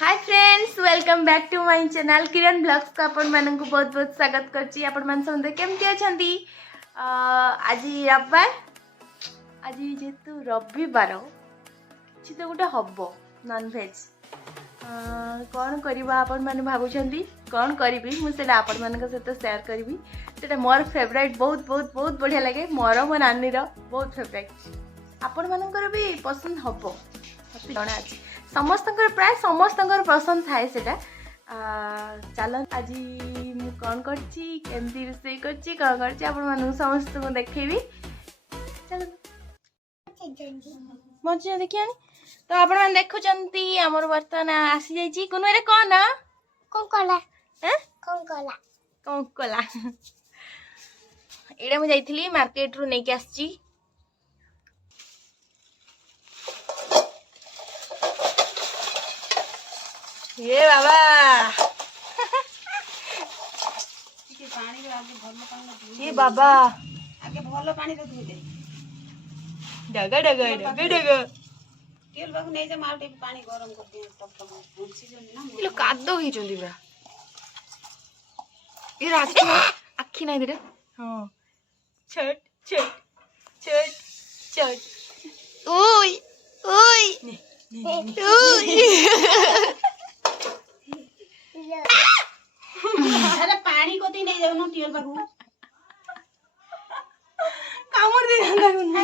Hi friends, welcome back to my channel Kiran blogs को आपण मानक बहुत बहुत स्वागत करची। आपण मान समझे केमती अछंती। आज रविवार, आज जेतु रविवार किछि तो गोटे हबो नॉन वेज। कौन करवा आपण माने भाबुछंती कौन करिवि मु सेटा आपण मानक सहित शेयर करिवि। सेटा मोर फेवरेट बहुत बहुत बहुत बढ़िया लगे। मोर मो नानी रो बहुत फेवरेट। आपण मानकर भी पसंद हबो मते जणा अछि। समस्तंकर प्राय समस्तंकर पसंद थाए सेटा। चलो आज मु कौन करची केमती रोषेई करची कौन करची आपण मानू समस्त को देखेबी। चलो मजा देखिया तो आपण मान देखुचंती हमर बर्तन आसी जाईची। कोनो रे कोन कोंकोला हैं कोंकोला कोंकोला एडा मु जाईथली मार्केट रु नेकी आसची। ये बाबा पानी रे आगे भलो पानी ये बाबा आगे भलो पानी रे धुई दे डगा डगा डगा डगा तेल बाबू नहीं जा माउटे पानी गरम कर दे तब तक पहुंची जनी ना ये लो कादो ही चंदी पूरा ये रात को आखी नहीं दे हां छट छट छट छट ओय ओय ओय अरे पानी को ती नहीं जानो तेल बाबू कामर दे ना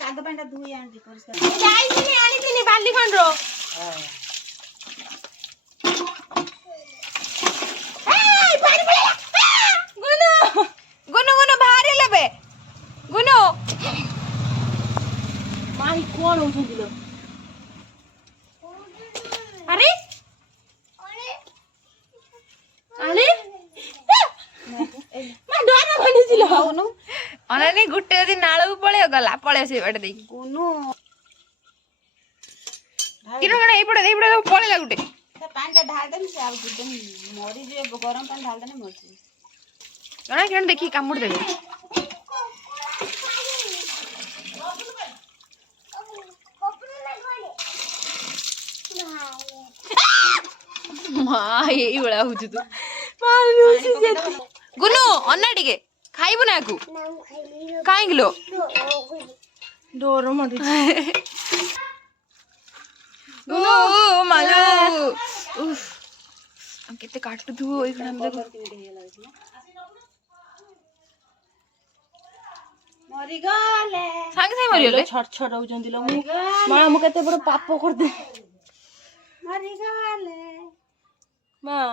कादो पानी धुई आंटी परिष्कार जाई दिनी आनी दिनी बाली खंड रो ए पानी पड़ेला गुनो गुनो गुनो बाहर लेबे गुनो माई कोन होछन दिलो अरे अरे मैं डर बनी छिलो कोनु अनने गुटे यदि नाळू पळे गला पळे से बाटे देई कोनु किरो गडा ए पड़े पळे ला गुटे ते पानी ता ढाल दे से आ एकदम मरी जे गरम पानी ढाल दे मरची जणा केन देखि कामुड़ देबे मां एई बळा हुजु तू गुनु अन्ना टिके खाइबु ना को काई गिलो डोर मडु गुनु मालो उफ हम केते काटु दु ओइ खना में मरी गले सांगे से मरि गले छट छट होजन दिलो मां मु केते बड़ पाप कर दे मरी गले मां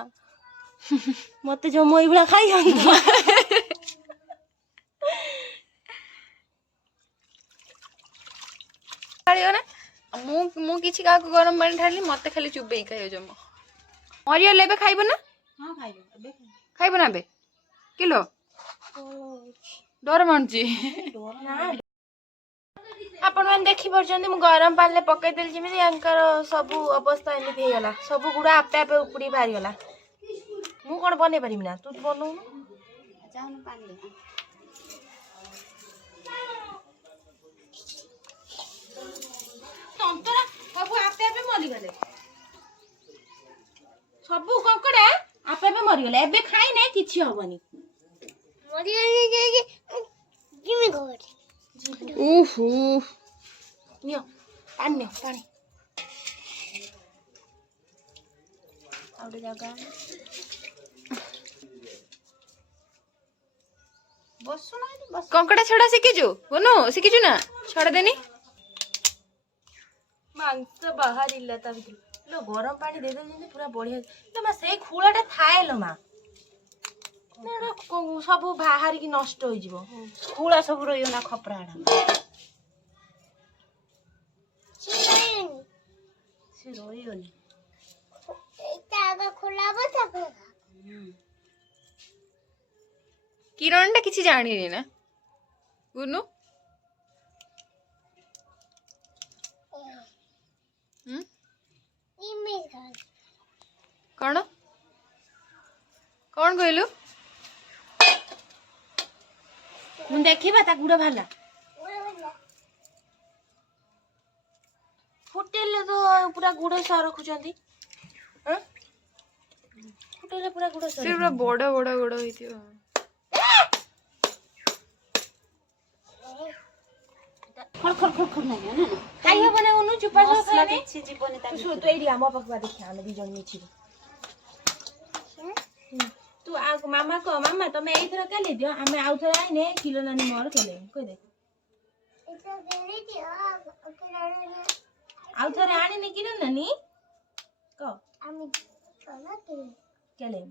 मते जो मोई भला खाई हम खालियो ना मु किछि का गरम पानी ढाली मते खाली चुबेई खाइयो जम मरियो लेबे खाइबो ना हां खाइबो अबे खाइबो ना बे किलो डर मानची आपण मन देखि परछन मु गरम पानी पकई देल जिमि यांकर सब अवस्था एमिति हे गला सब गुडा आपे आपे उपड़ी भारी गला मु कोन बने परिम ना तू बनौ जाऊ न पानी ले तंतरा बाबू आपे आपे मरि गले सब कंकड़ा आपे आपे मरि गले एबे खाई नै किछि होबनी मरि गले जिमि गोट उहु नियो पानी आउडे जगह बसु ना बस कंकड़ा छड़ा सिकिजु बोनो सिकिजु ना छड़ा देनी मांस बाहर इल्ला ता भितर लो गरम पानी दे दे जिंदे पूरा बढ़िया तो मा से खुलाटा थाए लो मा नेडा सब बाहर की नष्ट हो जिवो खुला सब रहियो ना खपराडा से रहियो नि एटा आगे खुलाबो तब किरणटा किछि जानि रे ना गुनु कौन कौन कहलु मु देखिबा ता गुडा भाला होटेल तो पूरा गुड़ सा रखुंट ଫୁଟେଇଲେ ପୁରା ଗୁଡ଼ ସେ ପୁରା ବଡ଼ ବଡ଼ ଗୋଡ଼ ହେଇଥିବ। ଖଡ଼ ଖଡ଼ ଖଡ଼ ଖଡ଼ ଲାଗିବ ନା ଖାଇ ହବ ନା ଅନୁ ଚୁପା ସହ ମସଲା ଖାଇଲେ କିଛି ଯିବନି ତା ତୁ ଭିତରେ। ତୁ ଏଇଠି ଆମ ପାଖକୁ ଦେଖିଆ ଆମେ ଦି ଜଣ ମିଶିବୁ। ତୁ ଆଉ ମାମା କହ ମାମା ତମେ ଏଇଥର କେଲେ ଦିଅ ଆମେ ଆଉ ଥରେ ଆଇନେ କିଲୋ ନାନୀ ମୋର କେଲେ କହିଦେ ଆଉ ଥରେ ଆଣିନି କିଲୋ ନାନୀ କହ କେଲେ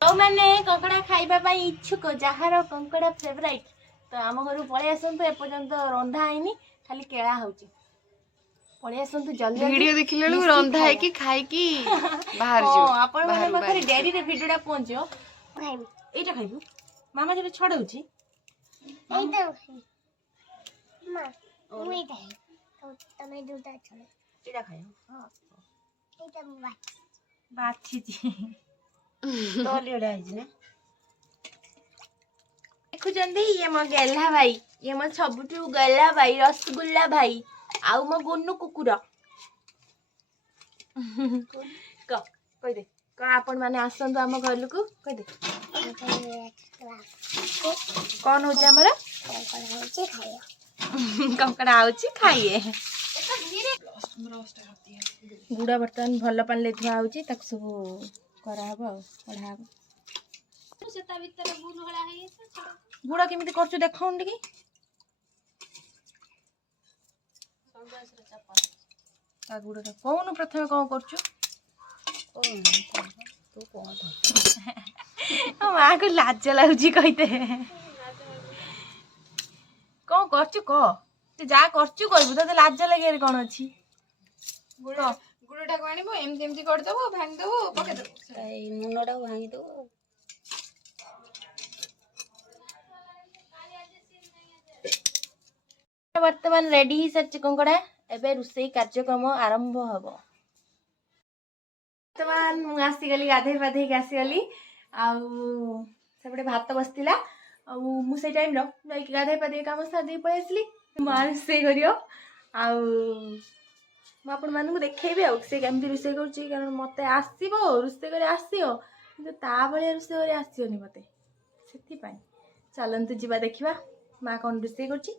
ଯୋଉମାନେ କଙ୍କଡ଼ା ଖାଇବା ପାଇଁ ଇଚ୍ଛୁକ ଯାହାର କଙ୍କଡ଼ା ଫେଭରାଇଟ ତ ଆମ ଘରକୁ ପଳେଇ ଆସନ୍ତୁ। ଏପର୍ଯ୍ୟନ୍ତ ରନ୍ଧା ହେଇନି ଖାଲି କେଳା ହଉଛି। ପଳେଇ ଆସନ୍ତୁ ଜଲ୍ଦି ଭିଡିଓ ଦେଖିଲା ବେଳକୁ ରନ୍ଧା ହେଇକି ଖାଇକି ବାହାରି ହଁ ଯିବ। ଆପଣ ମାନଙ୍କ ପାଖରେ ଡେରିରେ ଭିଡିଓଟା ପହଞ୍ଚିବ। ଏଇଟା ଖାଇବୁ ମାମା ଯେବେ ଛଡଉଛି ଏଇଟା ଖାଇବ ବାଛିଛି ତଲିଆଟା ହେଇଛି ନା ଦେଖୁଛନ୍ତି ଇଏ ମୋ ଗେହ୍ଲା ଭାଇ ଇଏ ମୋ ସବୁଠୁ ଗେହ୍ଲା ଭାଇ ରସଗୁଲ୍ଲା ଭାଇ ଆଉ ମୋ ଗୁନୁ କୁକୁର କହିଦେ କଣ ଆପଣ ମାନେ ଆସନ୍ତୁ ଆମ ଘରକୁ କହିଦେ କଣ ହଉଛି ଆମର କଙ୍କଡ଼ା ହଉଛି ଖାଇଏ ଗୁଡ଼ ବର୍ତ୍ତମାନ ଭଲ ପାଣିରେ ଧୁଆ ହଉଛି ତାକୁ ସବୁ କରାହବ ଆଉ କଢା ହବ। ଗୁଡ଼ କେମିତି କରୁଛୁ ଦେଖାଉନି ଟିକେ ଗୁଡ଼ଟା କହୁନୁ ପ୍ରଥମେ କଣ କରୁଛୁ ମାଆକୁ ଲାଜ ଲାଗୁଛି କହିଦେ କଣ କରୁଛୁ କହ ତୁ ଯାହା କରୁଛୁ କହିବୁ ତତେ ଲାଜ ଲାଗିବାରେ କଣ ଅଛି ଗୁଡ଼ଟାକୁ ଆଣିବୁ ଏମିତି ଏମିତି କରିଦବୁ ଭାଙ୍ଗିଦବୁ ପକେଇଦବୁ। ଏଇ ମୁନଟାକୁ ଭାଙ୍ଗିଦବୁ। ବର୍ତ୍ତମାନ ରେଡି ହେଇସାରିଛି କଙ୍କଡ଼ା ଏବେ ରୋଷେଇ କାର୍ଯ୍ୟକ୍ରମ ଆରମ୍ଭ ହବ। ବର୍ତ୍ତମାନ ମୁଁ ଆସିଗଲି ଗାଧେଇ ପାଧେଇକି ଆସିଗଲି ଆଉ ସେପଟେ ଭାତ ବସିଥିଲା ଆଉ ମୁଁ ସେଇ ଟାଇମ୍ର ଯାଇକି ଗାଧେଇ ପାଧେଇ କାମ ସାରିଦେଇ ପଳେଇ ଆସିଲି। ମା ରୋଷେଇ କରିବ ଆଉ ମୁଁ ଆପଣମାନଙ୍କୁ ଦେଖେଇବି ଆଉ ସେ କେମିତି ରୋଷେଇ କରୁଛି କାରଣ ମୋତେ ଆସିବ ରୋଷେଇ କରି ଆସିବ କିନ୍ତୁ ତା ଭଳିଆ ରୋଷେଇ କରି ଆସିବନି ମୋତେ ସେଥିପାଇଁ ଚାଲନ୍ତୁ ଯିବା ଦେଖିବା ମା କ'ଣ ରୋଷେଇ କରୁଛି।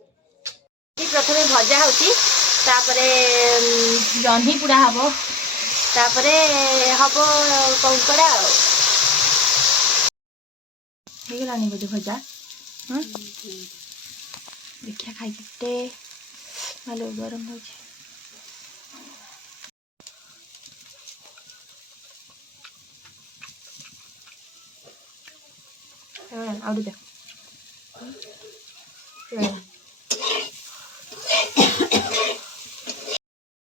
ପ୍ରଥମେ ଭଜା ହଉଛି ତାପରେ ଜହ୍ନି ପୋଡ଼ା ହବ ତାପରେ ହବ କଙ୍କଡ଼ା ଆଉ ହେଇଗଲାଣି ବୋଧେ ଭଜା ଦେଖିଆ ଖାଇକି ଟେ ଭଲ ଗରମ ହଉଛି ଆଉ ଟିକେ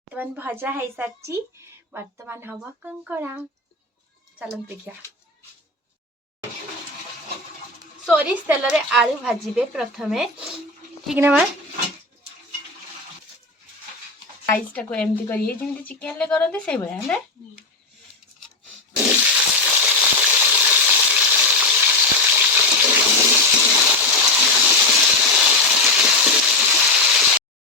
ବର୍ତ୍ତମାନ ଭଜା ହେଇସାରିଛି ବର୍ତ୍ତମାନ ହବ କଙ୍କଡ଼ା ଚାଲନ୍ତୁ ଦେଖିବା। ସୋରିଷ ତେଲରେ ଆଳୁ ଭାଜିବେ ପ୍ରଥମେ ଠିକ ନା ମା ରାଇସଟାକୁ ଏମିତି କରିବେ ଯେମିତି ଚିକେନରେ କରନ୍ତି ସେଇଭଳିଆ ନା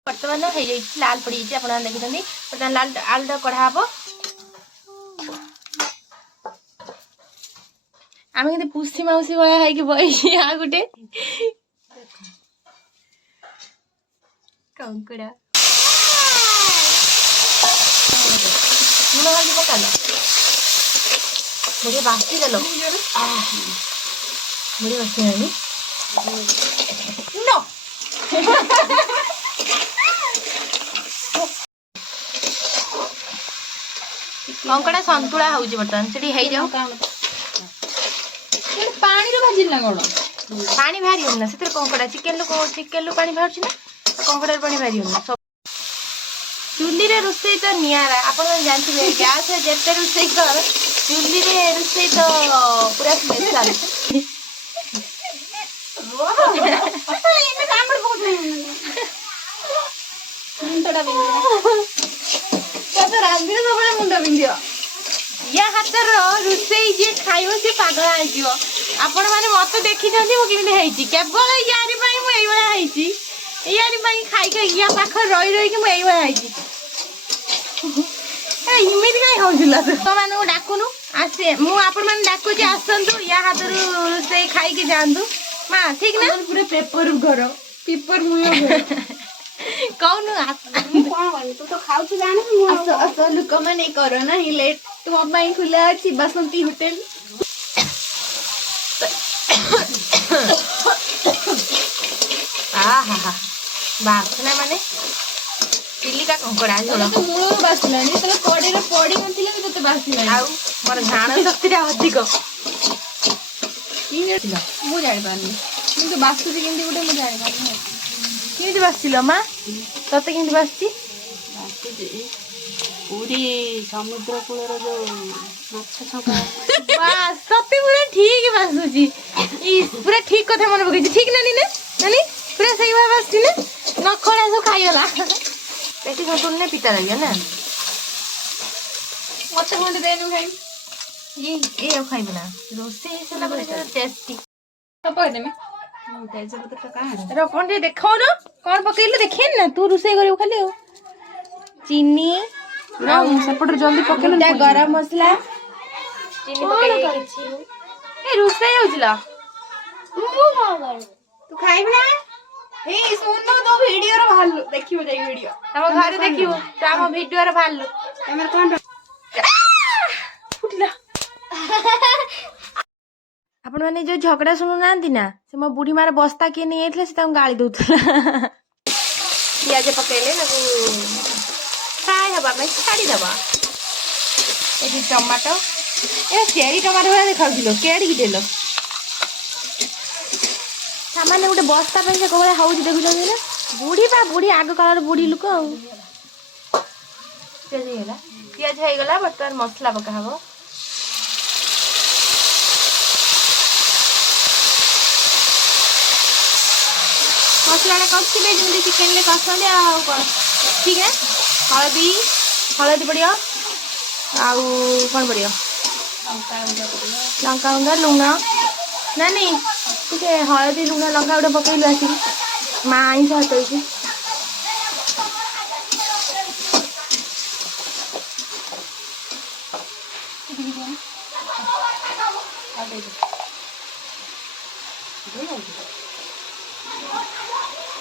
ବର୍ତ୍ତମାନ ହେଇଯାଇଛି ଲାଲ ପଡ଼ିଯାଇଛି ଆପଣମାନେ ଦେଖୁଛନ୍ତି ବର୍ତ୍ତମାନ ଆଳୁଟା କଢ଼ା ହବ। ଆମେ କିନ୍ତୁ ପୁଷି ମାଉସୀ ଭଳିଆ ହେଇକି ବଇଛି ଆଉ ଗୋଟେ କଙ୍କଡ଼ା ଲୁଣ ହଳଦୀ ପକାଲ ବଢ଼ିଆ ବାସି ଦେଲ ବଢ଼ିଆ ବାସିଲାଣି କଙ୍କଡ଼ା ସନ୍ତୁଳା ହଉଛି ବର୍ତ୍ତମାନ ସେଠି ହେଇଯାଉ ପାଣିରେ ଭାଜିଲି ନା କଣ ପାଣି ବାହାରିବନି ନା ସେଥିରେ କଙ୍କଡ଼ା ଚିକେନରୁ ପାଣି ବାହାରୁଛି ନା କଙ୍କଡ଼ାରୁ ପାଣି ବାହାରିବନି ନା ଚୁଲିରେ ରୋଷେଇ ତ ନିଆରା ଆପଣ ଜାଣିଥିବେ ଗ୍ୟାସରେ ଯେତେ ରୋଷେଇ କର ଚୁଲିରେ ରୋଷେଇ ତ ପୁରା ସ୍ପେଶାଲ ରାନ୍ଧିଲେ ସବୁବେଳେ ମୁଣ୍ଡ ବିନ୍ଧିବ। ୟା ହାତର ରୋଷେଇ ଯିଏ ଖାଇବ ସେ ପାଗଳା ହେଇଯିବ। ଆପଣ ମାନେ ମତେ ଦେଖିଛନ୍ତି ମୁଁ କେମିତି ହେଇଛି କେବଳ ୟାରି ପାଇଁ ମୁଁ ଏଇଭଳିଆ ହେଇଛି ୟାରି ପାଇଁ ଖାଇ ୟା ପାଖରେ ରହି ରହିକି ମୁଁ ଏଇଭଳିଆ ହେଇଛି इमिति काई होउथिला तो मानु डाकुनु आसे मु आपण मन डाकु जे आसंतु या हातरु से खाई के जानतु मा ठीक ना पूरा पेपर घर पेपर मुयो घर कौन ମୁଁ କଣ କରିବି ତୁ ତ ଖାଉଛୁ ଜାଣିଛୁ ମୁଁ ଆସ ଆସ ଲୋକମାନେ କର ନାହିଁ ଲେଟ୍ ତୁମ ପାଇଁ ଖୋଲା ଅଛି ବାସନ୍ତୀ ହୋଟେଲ। आहा बासना माने चिलिका कंकड़ा झोल ତ ମୂଳରୁ ବାସିଲାଣି ଯେତେବେଳେ କଡେଇରେ ପଡି ନଥିଲା ବି ତତେ ବାସିଲାଣି। आउ मोर झाण शक्ति अधिक ମୁଁ ଜାଣିପାରୁନି କିନ୍ତୁ ବାସୁଛି କେମିତି ଗୋଟେ ମୁଁ ଜାଣିପାରୁନି। केमिति बासिल मा तते केमिति बासची ପୁରୀ ସମୁଦ୍ର କୂଳର ଯୋଉ ମାଛ ଛଙ୍କା बास तते पूरा ठीक बासुची ई पूरा ठीक कथा मन पकेची ठीक नानी ने नानी पूरा सही भाव बासची ने नखड़ा सब खाइला पेटी सतुन ने पिता लगे ना ମତେ ଖଣ୍ଡେ ଦେଇନୁ ଖାଇବି ये खाइबे ना रोसे सला बड़े टेस्टी ପକେଇଦେମି। ତେଜପତ୍ର କାହାର रो कोन देखो न कोन पकेइले देखेन ना तू रुसे करियो खाली हो चीनी ନା ମୁଁ ସେପଟରେ ଜଲ୍ଦି ପକେଇଲୁ टा गरम मसला चीनी पकेइ छी ए रुसे होउछला ତୁ ଖାଇବୁ ନା ଏଇ ଶୁଣୁ ତୋ ଭିଡିଓର ବାହାରିଲୁ ଦେଖିବୁ ଯାଇ ଭିଡିଓ तम घरे देखियो तो हम वीडियो रे भालु ତମର କଣ फुटला आपण माने जो झगड़ा सुनु नांती ना से मो बुढ़ी मार बस्ता के नहीं आइथले से तम गाली दउथला पियाज पकेले ना फ्राई हबा में छाड़ी दबा एठी टमाटो ए चेरी टमाटो वाला देखाउथिलो केडी की देलो सामान्य गोटे बस्ता पे से कोले हाउज देखुछन ना बुढ़ी आग कालर बुढ़ी लुक आ पियाज हो गला बर्तमान मसला पका हबो मसला कषिले जमी चिकेन ले कषले ठीक है हलदी हलदी पड़ियो आउ कौन पड़ियो लंका गुंड लुण नानी टे हलदी लुण लंका गुंड पकईलु आसिक माँ आईस हाथ होगी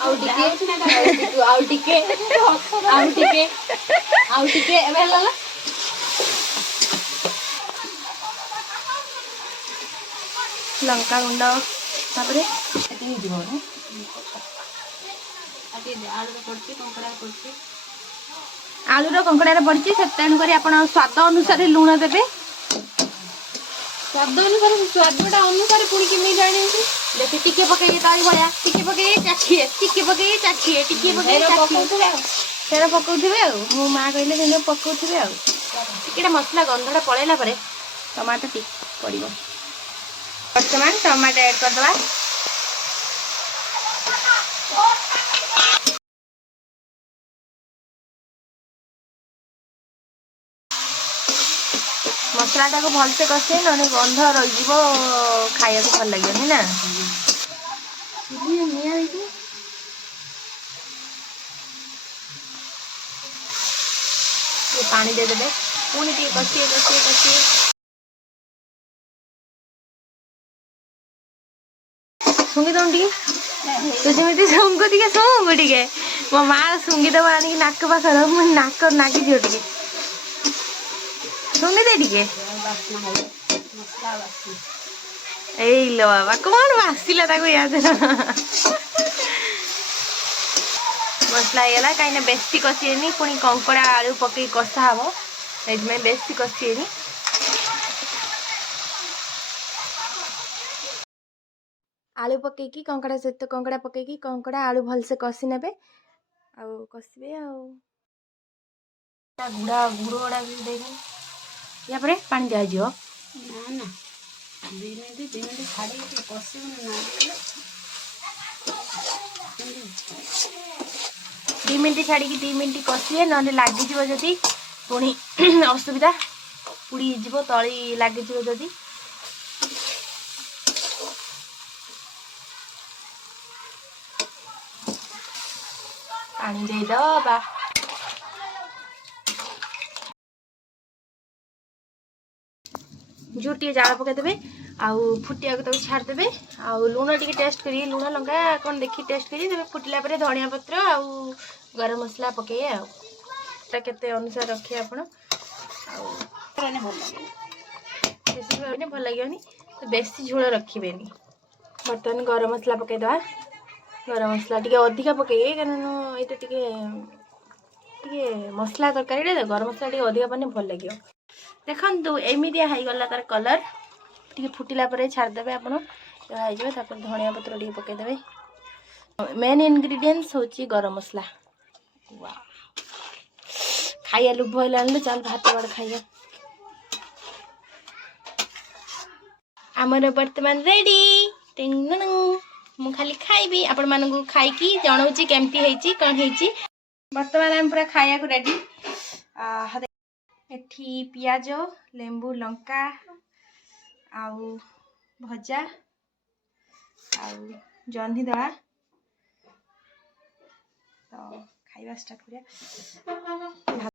ଆଉ ଟିକେ ଏବେ ହେଲା ନା लंका गुंड तापरे आलूर कंकड़ा पड़ी से तेणुक स्वाद अनुसार लुण देवे ସ୍ୱାଦ ଅନୁସାରେ ସ୍ୱାଦଟା ଅନୁସାରେ ପୁଣି କେମିତି ଜାଣିଛୁ देखिए टिके पकइए तारी भया टिके पकइए चाखिए टिके पकइए ପକଉଥିବେ ଆଉ सेरा पकाउथिबे आ मो मां कहले सेने पकाउथिबे आ टिकेटा मसला गंधटा पळेला परे टमाटो टिक पड़िबो वर्तमान टमाटो ऐड कर दवा मसलाटा को भलसे कसे नने गंध रही खाया को भल लगे ना पानी दे देबे पुनी टी कसिए सुंगी दौन टी तू जमी सुंग टे सुंग टे मो माँ सुंगी दबा आनी नाक पाखर मो नाक नागी जी टे सुंगी दे टे ए लो बाबा कौन बासिला याद मसला ହେଇଗଲା କାହିଁକିନା ବେଶୀ କଷିଏନି ପୁଣି କଙ୍କଡ଼ା ଆଳୁ ପକେଇ କଷା ହବ ସେଇଥିପାଇଁ ବେଶୀ କଷିଏନି आलू पकेकी कंकड़ा सहित कंकड़ा पकेकी कंकड़ा आलू भलसे कषि नेबे आउ कषिबे आउ गुड़ा गुड़ा भी देबे या परे पानी दिया जियो ନା ନା 2 ମିନିଟ୍ ଛାଡ଼ିକି କଷିବୁ ନା 2 मिनट छाड़ी 2 मिनट कषिए ना लगिज जदि पुणी असुविधा पुड़ी जीव तली लगिज जदि पानी देदबा जो टे जाल पकईदे आउ फुटिया को छाड़देवे आउ लुण टे टेस्ट करिए लुण लंका कौन देखी टेस्ट करिए फुटिला पर धनिया पत्र आउ गरम मसला पकइए आटा केते अनुसार रखिए आपण भल लगे तो बेसी झोल रखिए बर्तमान गरम मसला पकईदे गरम मसला टी अधिका पकइए कारण यहाँ टे मसला तरकारी गरम मसला टी अधिका पाने भल लगे देखु एमती होगला तार कलर टी फुटिला छाड़देवे आप धनिया पत्र टी पकईदे मेन इनग्रेडिएंट्स होची गरम मसला खाइया लुभ है चल भात बाड़ खाइया आमर बर्तमान रेडी मु खाली खाइबी आपण मानू खाई जनाऊँ केमती कौन है बर्तमान आम पूरा खाया रेडी एठी पियाज लेंबू लंका आउ भजा आउ जह्नी दला तो खाइबा स्टार्ट करिया।